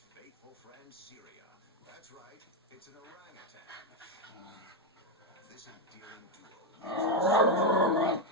his faithful friend Syria. That's right, it's an orangutan. This endearing duo lives in